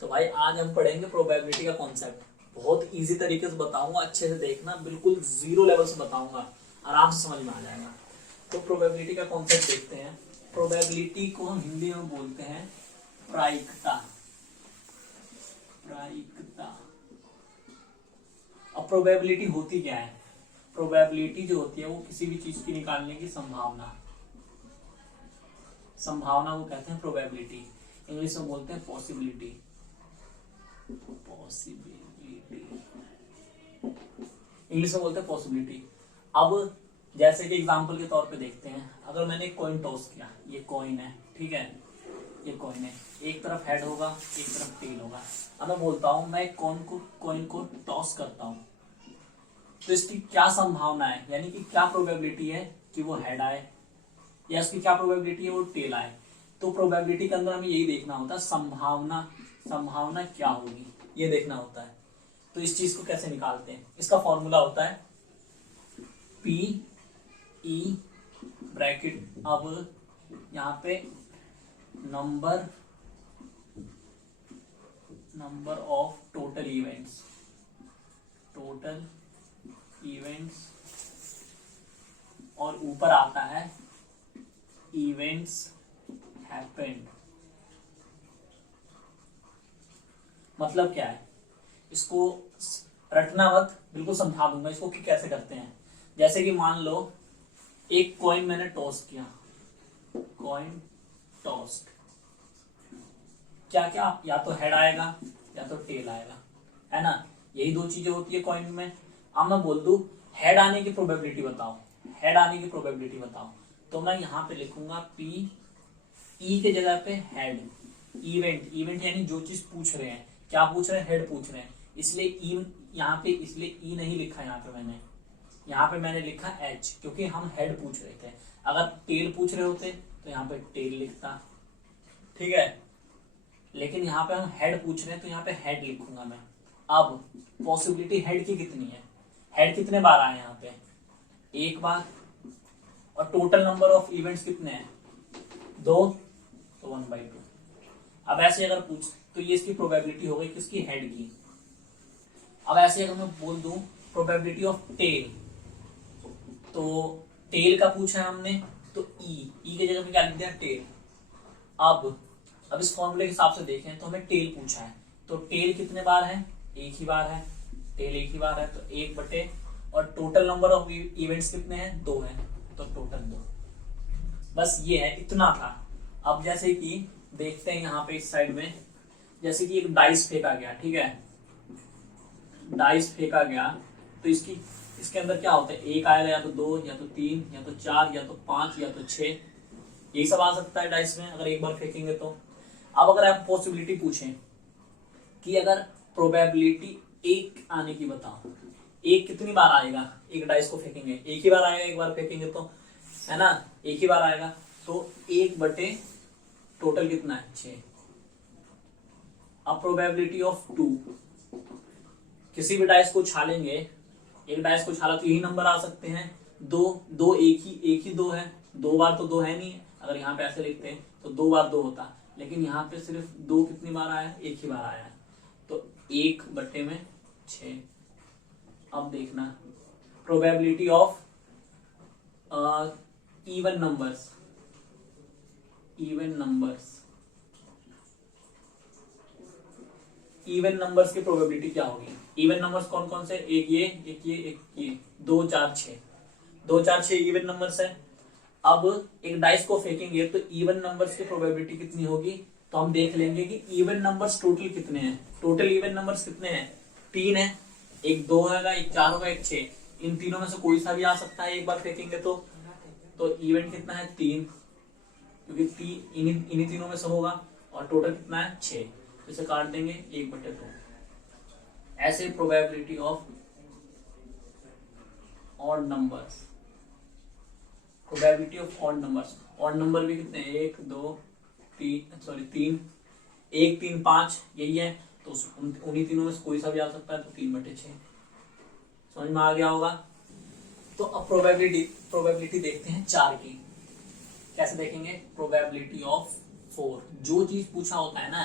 तो भाई आज हम पढ़ेंगे प्रोबेबिलिटी का कॉन्सेप्ट। बहुत इजी तरीके से बताऊंगा, अच्छे से देखना, बिल्कुल जीरो लेवल से बताऊंगा, आराम से समझ में आ जाएगा। तो प्रोबेबिलिटी का कॉन्सेप्ट देखते हैं। प्रोबेबिलिटी को हम हिंदी में बोलते हैं प्रायिकता। प्रायिकता। अब प्रोबेबिलिटी होती क्या है? प्रोबेबिलिटी जो होती है वो किसी भी चीज की निकालने की संभावना, संभावना को कहते हैं प्रोबेबिलिटी। इंग्लिश में बोलते हैं पॉसिबिलिटी। पॉसिबिलिटी इंग्लिश में बोलते हैं पॉसिबिलिटी। अब जैसे कि एग्जांपल के तौर पे देखते हैं, अगर मैंने एक कॉइन टॉस किया, ये कॉइन है, ठीक है, ये कॉइन है, एक तरफ हेड होगा, एक तरफ टेल होगा। अब मैं बोलता हूं मैं कॉइन को टॉस करता हूं, तो इसकी क्या संभावना है, यानी कि क्या प्रोबेबिलिटी है कि वो हेड आए, या इसकी क्या प्रोबेबिलिटी है वो टेल आए। तो प्रोबेबिलिटी के अंदर हमें यही देखना होता है, संभावना, संभावना क्या होगी ये देखना होता है। तो इस चीज को कैसे निकालते हैं? इसका फॉर्मूला होता है पी ई ब्रैकेट, अब यहाँ पे number of total events, total events, और ऊपर आता है इवेंट्स हैपेंड। मतलब क्या है, इसको रटना मत, बिल्कुल समझा दूंगा इसको कि कैसे करते हैं। जैसे कि मान लो एक कॉइन मैंने टॉस किया, कॉइन टॉस्ड, क्या क्या, या तो हेड आएगा या तो टेल आएगा, है ना, यही दो चीजें होती है कॉइन में। अब मैं बोल दूं हेड आने की प्रोबेबिलिटी बताओ, हेड आने की प्रोबेबिलिटी बताओ, तो मैं यहाँ पे लिखूंगा पी ई के जगह पे हेड, इवेंट, इवेंट यानी जो चीज पूछ रहे हैं, क्या पूछ रहे हैं, हेड पूछ रहे हैं, इसलिए ई यहाँ पे, इसलिए ई नहीं लिखा यहाँ पे मैंने लिखा एच, क्योंकि हम हेड पूछ रहे थे। अगर टेल पूछ रहे होते तो यहाँ पे टेल लिखता, ठीक है, लेकिन यहाँ पे हम हेड पूछ रहे हैं तो यहाँ पे हेड लिखूंगा मैं। अब पॉसिबिलिटी हेड की कितनी है, हेड कितने बार आए यहाँ पे, एक बार, और टोटल नंबर ऑफ इवेंट्स कितने हैं, 2, तो 1/2। अब ऐसे अगर पूछ, तो ये इसकी प्रोबेबिलिटी हो गई किसकी, हेड की। अब ऐसे अगर मैं बोल दूं प्रोबेबिलिटी ऑफ टेल, तो टेल का पूछा है हमने, तो ई के जगह पे क्या लिख दिया, टेल। अब इस फॉर्मूले के हिसाब से देखें तो हमें टेल पूछा है, तो टेल कितने बार है, एक ही बार है, टेल एक ही बार है, तो 1/, और टोटल नंबर ऑफ इवेंट्स कितने हैं, 2 हैं, तो टोटल 2। बस ये है, इतना था। अब जैसे कि देखते हैं यहाँ पे इस साइड में, जैसे कि एक डाइस फेंका गया, ठीक है, डाइस फेंका गया, तो इसके अंदर क्या होता है, एक आएगा या तो 2 या तो 3 या तो 4 या तो 5 या तो 6, यही सब आ सकता है डाइस में अगर एक बार फेंकेंगे तो। अब अगर आप पॉसिबिलिटी पूछें कि अगर प्रोबेबिलिटी एक आने की बताओ, एक कितनी बार आएगा, एक डाइस को फेंकेंगे एक ही बार आएगा, एक बार फेंकेंगे तो, है ना, एक ही बार आएगा, तो 1/, टोटल कितना है, 6। अब प्रोबेबिलिटी ऑफ 2, किसी भी डाइस को उछालेंगे, एक डाइस को उछाला तो यही नंबर आ सकते हैं, 2 एक ही 2 है, 2 बार तो 2 है नहीं, अगर यहाँ पे ऐसे लिखते हैं तो 2 बार 2 होता, लेकिन यहाँ पे सिर्फ 2 कितनी बार आया है, एक ही बार आया है, तो 1/6। अब देखना probability of even numbers, even numbers की प्रोबेबिलिटी क्या होगी, इवन नंबर्स कौन कौन से, एक ये, एक ये, एक ये, 2 4 6, 2 4 6 इवन नंबर्स है। अब एक डाइस को फेंकेंगे तो इवन नंबर्स की प्रोबेबिलिटी कितनी होगी, तो हम देख लेंगे कि इवन नंबर्स टोटल कितने हैं, टोटल इवन नंबर्स कितने हैं, 3 है, एक 2 होगा, एक 4 होगा, एक 6, इन तीनों में से कोई सा भी आ सकता है एक बार फेंकेंगे तो इवन कितना है, 3, क्योंकि इन्हीं तीनों में से होगा, और टोटल कितना है, 6, इसे काट देंगे 1/2। ऐसे probability of odd numbers, probability of odd numbers, odd number भी कितने हैं, 1 2 3, 1 3 5 यही है, तो उन्हीं तीनों में से कोई सा भी आ सकता है, तो 3/6। समझ में आ गया होगा। तो अब प्रोबेबिलिटी देखते हैं 4 की, कैसे देखेंगे, प्रोबेबिलिटी ऑफ 4, जो चीज पूछा होता है ना,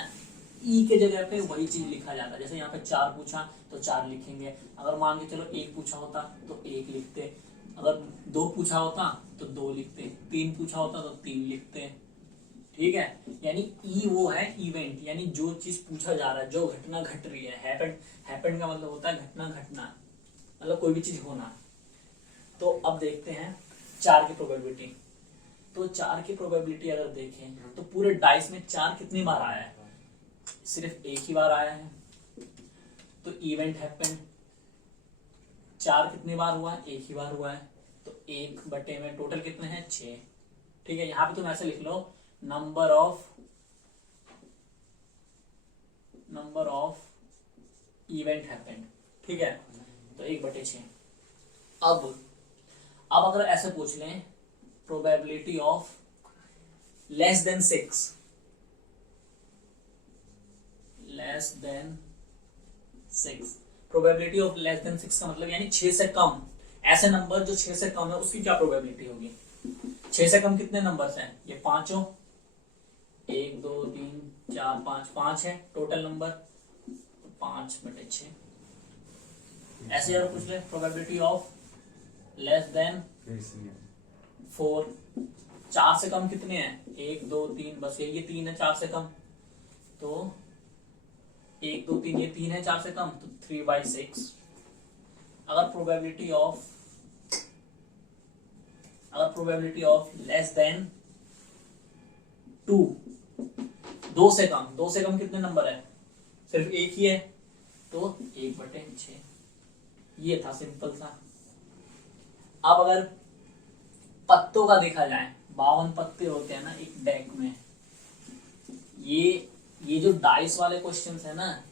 ई के जगह पे वही चीज लिखा जाता है। जैसे यहाँ पे 4 पूछा तो 4 लिखेंगे, अगर मान के चलो 1 पूछा होता तो 1 लिखते, अगर 2 पूछा होता तो 2 लिखते, 3 पूछा होता तो 3 लिखते। ठीक है, यानी ई वो है इवेंट, यानी जो चीज पूछा जा रहा है, जो घटना घट रही है। हैपेंड का मतलब होता है घटना घटना, मतलब कोई भी चीज होना। तो अब देखते हैं 4 की प्रोबेबिलिटी। तो 4 की प्रोबेबिलिटी अगर देखें तो पूरे डाइस में 4 कितनी बार आया है? सिर्फ एक ही बार आया है। तो इवेंट हैपेंड 4 कितनी बार हुआ? एक ही बार हुआ है। तो 1 बटे में टोटल कितने हैं? 6। ठीक है, यहां पे तुम ऐसे लिख लो नंबर ऑफ इवेंट हैपेंड। ठीक है, तो 1 बटे 6। अब अगर ऐसे पूछ लें probability of less than 6, probability of less than 6 का मतलब यानी 6 से कम, ऐसे नंबर जो 6 से कम है उसकी क्या प्रोबेबिलिटी होगी? 6 से कम कितने नंबर्स हैं? ये पांचों, 1 2 3 4 5, 5 है टोटल नंबर, 5 बटे 6। ऐसे अगर पूछ ले प्रोबेबिलिटी ऑफ लेस देन 4, 4 से कम कितने हैं? 1 2 3, बस ये 3 है 4 से कम। तो 1 2 3, ये 3 है 4 से कम, तो 3/6। अगर प्रोबेबिलिटी ऑफ लेस देन 2, 2 से कम कितने नंबर है? सिर्फ एक ही है, तो 1 बटे 6। ये था सिंपल सा। अब अगर पत्तों का देखा जाए, 52 पत्ते होते हैं ना एक डेक में। ये जो डाइस वाले क्वेश्चंस है ना,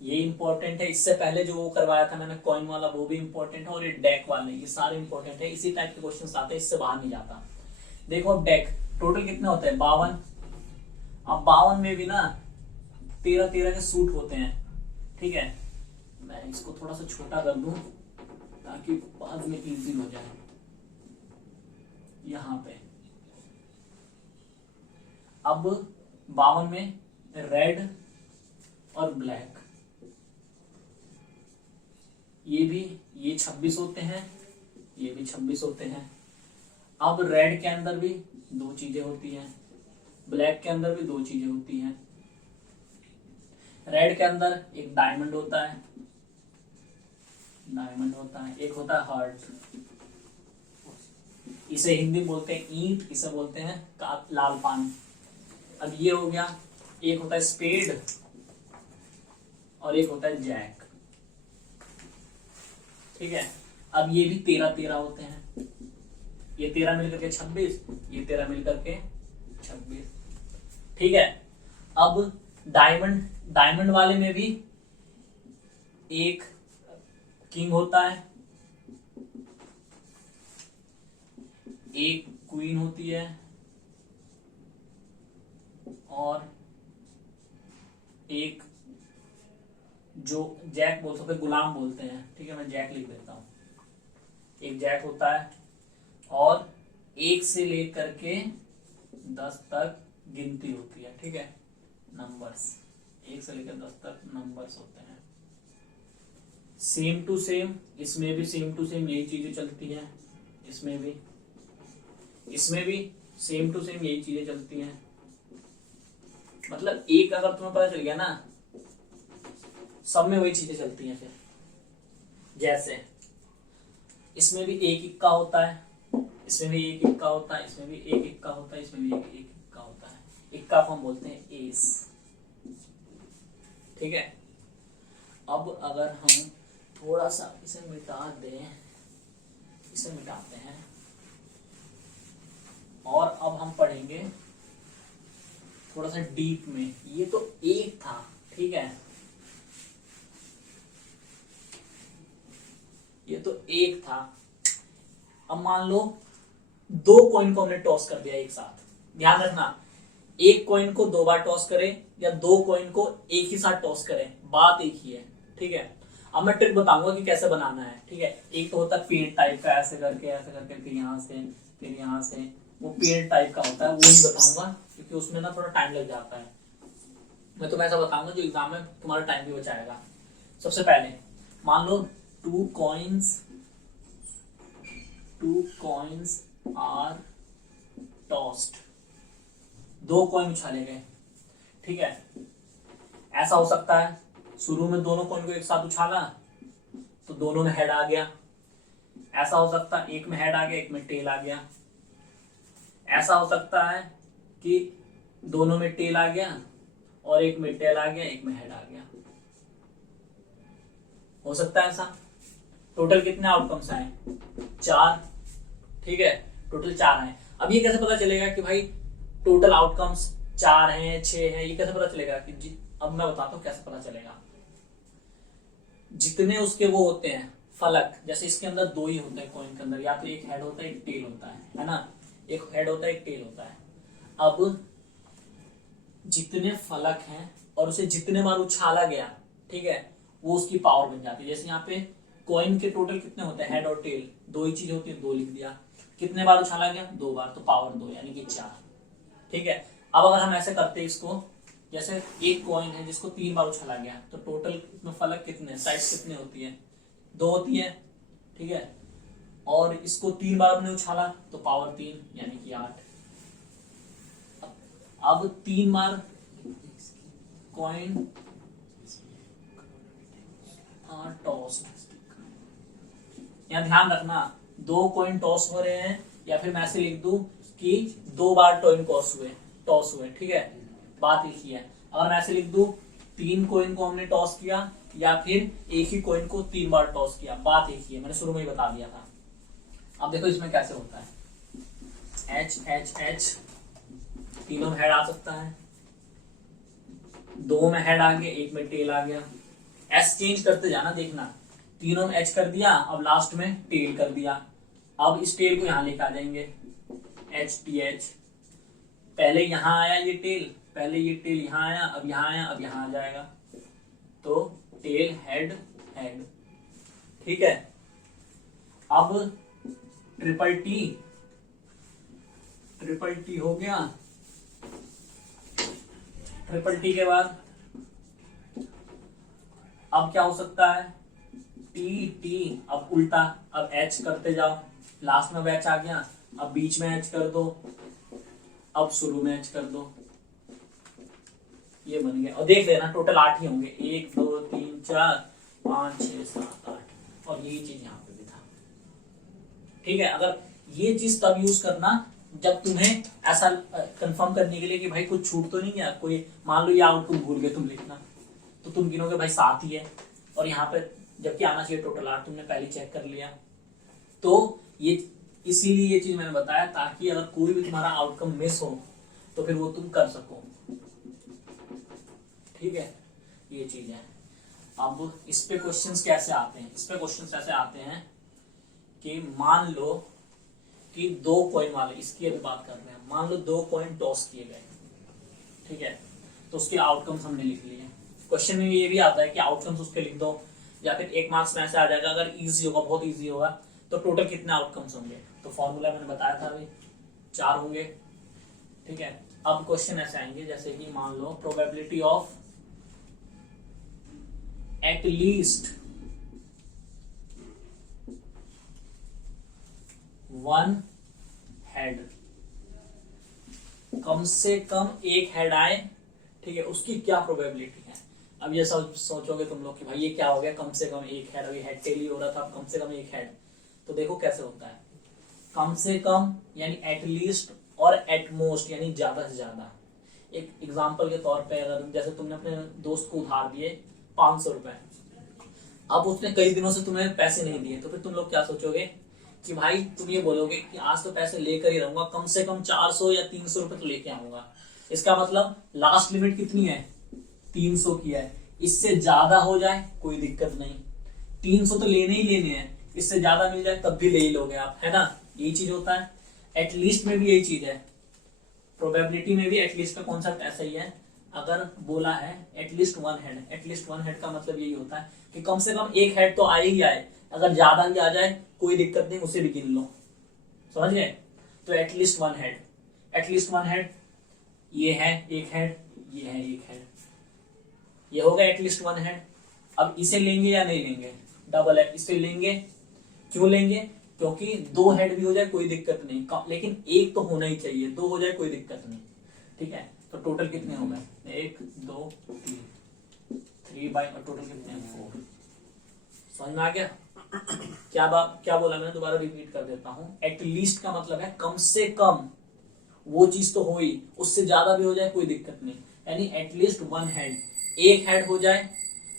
ये इंपॉर्टेंट है। इससे पहले जो वो करवाया था मैंने कॉइन वाला, वो भी इंपॉर्टेंट है, और ये डेक वाले, ये सारे इंपॉर्टेंट है। इसी टाइप के क्वेश्चंस आते हैं, इससे बाहर नहीं जाता। देखो अब डेक टोटल कितने होते हैं? 52। अब 52 में भी ना 13 के सूट होते हैं। ठीक है, मैं इसको थोड़ा सा छोटा कर दूं ताकि बाद में इजी हो जाए। यहां पे अब 52 में रेड और ब्लैक, ये 26 होते हैं, ये भी 26 होते हैं। अब रेड के अंदर भी 2 चीजें होती हैं, ब्लैक के अंदर भी 2 चीजें होती हैं। रेड के अंदर एक डायमंड होता है, एक होता है हार्ट। इसे हिंदी बोलते हैं ईंट, इसे बोलते हैं लाल पानी। अब ये हो गया, एक होता है स्पेड और एक होता है जैक। ठीक है, अब ये भी 13 होते हैं। ये 13 मिलकर के 26, ये 13 मिलकर के 26। ठीक है, अब डायमंड वाले में भी एक किंग होता है, एक क्वीन होती है, और एक जो जैक बोल सकते, गुलाम बोलते हैं। ठीक है, मैं जैक लिख देता हूं। एक जैक होता है, और 1 से लेकर के 10 तक गिनती होती है। ठीक है, नंबर्स 1 से लेकर 10 तक नंबर्स होते हैं। सेम टू सेम, इसमें भी सेम टू सेम यही चीजें चलती हैं, इसमें भी सेम टू सेम यही चीजें चलती हैं। मतलब एक अगर तुम्हें पता चल गया ना, सब में वही चीजें चलती हैं। फिर जैसे इसमें भी एक इक्का होता है, इसमें भी एक इक्का होता है, इसमें भी एक इक्का होता है, इसमें भी एक इक्का होता है। इक्का को हम बोलते हैं एस। ठीक है, अब अगर हम थोड़ा सा इसे मिटा दें, इसे मिटाते हैं, और अब हम पढ़ेंगे थोड़ा सा डीप में। ये तो एक था, ठीक है, ये तो एक था। अब मान लो 2 कॉइन को हमने टॉस कर दिया एक साथ। ध्यान रखना, एक कॉइन को 2 बार टॉस करें या 2 कॉइन को एक ही साथ टॉस करें, बात एक ही है। ठीक है, अब मैं ट्रिक बताऊंगा कि कैसे बनाना है। ठीक है, एक तो होता है पेड़ टाइप का, ऐसे करके फिर यहाँ से, फिर यहाँ से, वो पेड़ टाइप का होता है, वो नहीं बताऊंगा क्योंकि उसमें ना थोड़ा टाइम लग जाता है। मैं तुम्हें ऐसा बताऊंगा जो एग्जाम में तुम्हारा टाइम भी बचाएगा। सबसे पहले मान लो two coins are tossed, 2 coin उछाले गए, ठीक है। ऐसा हो सकता है शुरू में दोनों कॉइन को एक साथ उछाला तो दोनों में हेड आ गया। ऐसा हो सकता है एक में हेड आ गया एक में टेल आ गया। ऐसा हो सकता है कि दोनों में टेल आ गया और एक में टेल आ गया एक में हेड आ गया। हो सकता है ऐसा। टोटल कितने आउटकम्स आए? 4, ठीक है, टोटल 4 हैं। अब ये कैसे पता चलेगा कि भाई टोटल आउटकम्स 4 हैं 6 हैं, ये कैसे पता चलेगा कि अब मैं बताता हूँ कैसे पता चलेगा। जितने उसके वो होते हैं फलक, जैसे इसके अंदर 2 ही होते हैं कॉइन के अंदर, या तो एक हेड होता है एक टेल होता है ना, एक हेड होता है एक टेल होता है। अब जितने फलक हैं और उसे जितने बार उछाला गया, ठीक है, वो उसकी पावर बन जाती है। जैसे यहाँ पे कॉइन के टोटल कितने होते हैं? हेड और टेल, 2 ही चीज होती है, 2 लिख दिया। कितने बार उछाला गया? 2 बार, तो पावर 2 यानी कि 4, ठीक है। अब अगर हम ऐसे करते हैं इसको, जैसे एक कॉइन है जिसको 3 बार उछाला गया तो टोटल इसमें फलक कितने, साइड्स कितने होती है? 2 होती है, ठीक है। और इसको 3 बार हमने उछाला तो पावर 3 यानी कि 8। अब 3 बार कॉइन टॉस, यहाँ ध्यान रखना 2 कॉइन टॉस हो रहे हैं, या फिर मैं ऐसे लिख दूं कि 2 बार टॉस हुए, ठीक है, बात एक ही है। अगर मैं ऐसे लिख दूं 3 कॉइन को हमने टॉस किया, या फिर एक ही कॉइन को 3 बार टॉस किया, बात एक ही है, मैंने शुरू में ही बता दिया था। अब देखो इसमें कैसे होता है। एच एच एच, तीनों में हेड आ सकता है, 2 में हेड आ गया एक में टेल आ गया। एस चेंज करते जाना, देखना, तीनों में एच कर दिया, अब लास्ट में टेल कर दिया। अब इस टेल को यहां लेकर आ जाएंगे, एच टी एच। पहले यहां आया ये टेल, पहले ये टेल यहां आया, अब यहां आया, अब यहां आ जाएगा, तो टेल हेड हेड, ठीक है। अब ट्रिपल टी हो गया। ट्रिपल टी के बाद अब क्या हो सकता है? टी टी, अब उल्टा, अब एच करते जाओ, लास्ट में एच आ गया, अब बीच में एच कर दो, अब शुरू में एच कर दो, ये बन गया। और देख लेना टोटल 8 ही होंगे, 1 2 3 4 5 6 7 8, और यही चीज यहाँ पे भी था, ठीक है। अगर ये चीज तब यूज करना जब तुम्हें ऐसा कंफर्म करने के लिए कि भाई कुछ छूट तो नहीं गया, कोई मान लो ये आउटपुट भूल गए तुम लिखना, तो तुम गिनोगे भाई 7 ही है, और यहाँ पे जबकि आना चाहिए टोटल 8, तुमने पहले चेक कर लिया। तो ये इसीलिए ये चीज मैंने बताया, ताकि अगर कोई भी तुम्हारा आउटकम मिस हो तो फिर वो तुम कर सको, ठीक है, ये चीज है। अब इस पे क्वेश्चंस कैसे आते हैं? इस पे क्वेश्चंस ऐसे आते हैं कि मान लो कि 2 कॉइन वाले, इसकी अभी बात कर रहे हैं, मान लो 2 कॉइन टॉस किए गए, ठीक है, तो उसके आउटकम्स हमने लिख लिए। क्वेश्चन में ये भी आता है कि आउटकम्स उसके लिख दो, या फिर 1 मार्क्स में ऐसे आ जाएगा, अगर इजी होगा, बहुत इजी होगा, तो टोटल कितने आउटकम्स होंगे? तो फॉर्मूला मैंने बताया था अभी, 4 होंगे, ठीक है। अब क्वेश्चन ऐसे आएंगे जैसे कि मान लो probability of at least 1 head, कम से कम 1 हेड आए, ठीक है, उसकी क्या प्रोबेबिलिटी है? अब ये सब सोचोगे तुम लोग कि भाई ये क्या हो गया, कम से कम 1 हेड, अभी हेड टेल ही हो रहा था, अब कम से कम 1 हेड। तो देखो कैसे होता है, कम से कम यानी एटलीस्ट, और एटमोस्ट यानी ज्यादा से ज्यादा। एक एग्जांपल के तौर पे, अगर जैसे तुमने अपने दोस्त को उधार दिए 500 रुपए, अब उसने कई दिनों से तुम्हें पैसे नहीं दिए, तो फिर तुम लोग क्या सोचोगे कि भाई तुम ये बोलोगे कि आज तो पैसे लेकर ही रहूंगा, कम से कम 400 या 300 रुपए तो लेके आऊंगा। इसका मतलब लास्ट लिमिट कितनी है? 300 की है। इससे ज्यादा हो जाए कोई दिक्कत नहीं, 300 तो लेने ही लेने हैं, इससे ज्यादा मिल जाए तब भी ले ही लोगे आप, है ना, यही चीज होता है। एटलीस्ट में भी यही चीज है, प्रोबेबिलिटी में भी एटलीस्ट का कॉन्सेप्ट ऐसा ही है। अगर बोला है एटलीस्ट 1 हेड, एटलीस्ट 1 हेड का मतलब यही होता है कि कम से कम 1 हेड तो आए ही आए, अगर ज्यादा भी आ जाए कोई दिक्कत नहीं, उसे भी गिन लो, समझ गए। तो एटलीस्ट 1 हेड, एटलीस्ट 1 हेड, ये है 1 हेड, ये है 1 हेड, ये होगा एटलीस्ट वन हेड। अब इसे लेंगे या नहीं लेंगे, डबल है, इसे लेंगे। क्यों लेंगे, क्योंकि दो हेड भी हो जाए कोई दिक्कत नहीं, लेकिन एक तो होना ही चाहिए, दो हो जाए कोई दिक्कत नहीं, ठीक है। तो टोटल कितने हो गए, 1 2 3, 3 बाई और टोटल कितने हैं 4। समझ में आ गया। क्या बोला मैंने, दोबारा रिपीट कर देता हूं। एटलीस्ट का मतलब है कम से कम वो चीज तो हो ही, उससे ज्यादा भी हो जाए कोई दिक्कत नहीं, यानी एटलीस्ट वन हेड, एक हेड हो जाए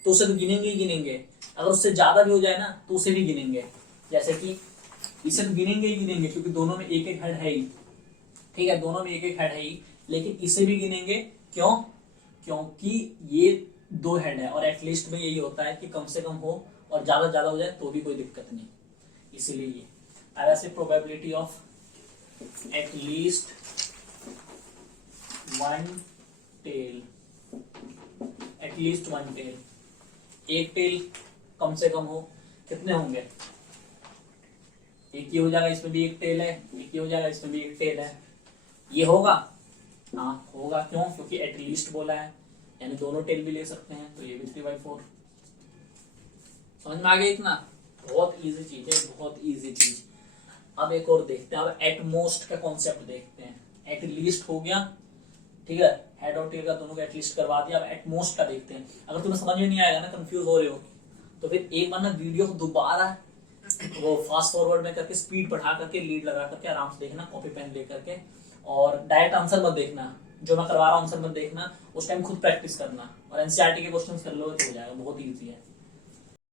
तो उसे तो गिनेंगे ही गिनेंगे, अगर उससे ज्यादा भी हो जाए ना तो उसे भी गिनेंगे। जैसे कि इसे तो गिनेंगे ही गिनेंगे क्योंकि दोनों में एक एक हेड है ही, ठीक है, दोनों में एक एक हेड है ही, लेकिन इसे भी गिनेंगे। क्यों, क्योंकि ये दो हेड है और एटलीस्ट में यही होता है कि कम से कम हो और ज्यादा हो जाए तो भी कोई दिक्कत नहीं, इसीलिए ये। अब ऐसे probability of at least one tail, at least one tail, एक टेल कम से कम हो, कितने होंगे, एक ही हो जाएगा, इसमें भी एक टेल है, एक ही हो जाएगा, इसमें भी एक टेल है, ये होगा, हाँ होगा। क्यों, क्योंकि एटलीस्ट बोला है, यानी दोनों टेल भी ले सकते हैं, तो ये भी 3/4। समझ में आ गया इतना, बहुत इजी चीज है, बहुत इजी चीज। अब एक और देखते हैं, अब एटमोस्ट का कॉन्सेप्ट देखते हैं। एटलीस्ट हो गया, ठीक है, हेड और टेल का दोनों का एटलीस्ट करवा दिया। अब एटमोस्ट का देखते हैं। अगर तुम्हें समझ में नहीं आएगा ना, कंफ्यूज हो रहे हो, तो फिर एक बार ना वीडियो को दोबारा वो फास्ट फॉरवर्ड में करके स्पीड बढ़ा करके लीड लगा करके आराम से देखना, कॉपी पेन लेकर के, और डायरेक्ट आंसर मत देखना, जो मैं करवा रहा हूँ आंसर मत देखना, उस टाइम खुद प्रैक्टिस करना, और एनसीईआरटी के क्वेश्चन कर लो तो हो जाएगा, बहुत ईजी है।